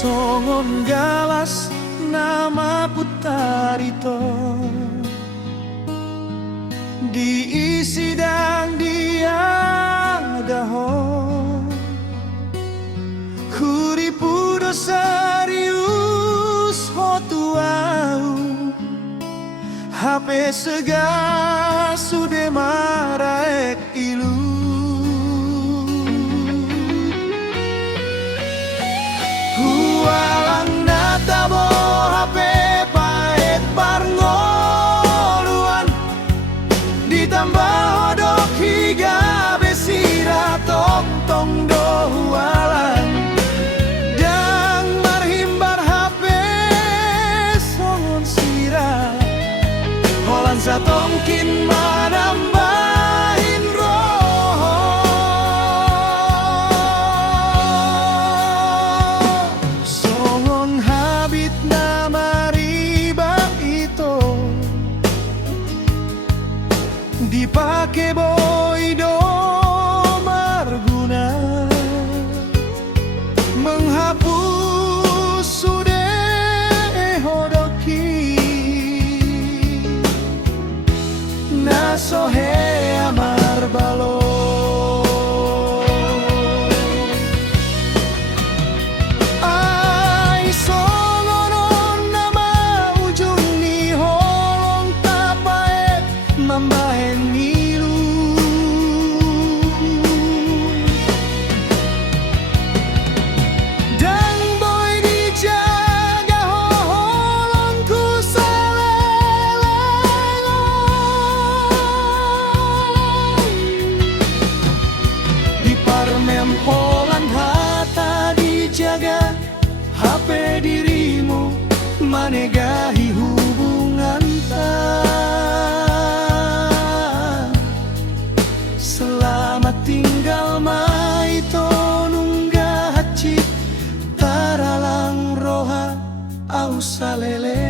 Songon galas nama putarito diisi dan diadaho kuripudo serius hotuau HP sega sude maraek ilu walang natabo HP paet parngoluan ditambah hodok higa besira tong dohualan dang marhimbar HP songon sira holan satongkin manambahin roho songon habit nama riba itu dipake boido marguna menghapus sude hodoki nasohe amar balo ai songonon nama ujung ni holong tapaet mambahen nilu dang boy dijaga holongku di parmem holan hata dijaga HP dirimu manegahi hubungan ta selamat tinggal maito nunggah hacit taralang roha au salele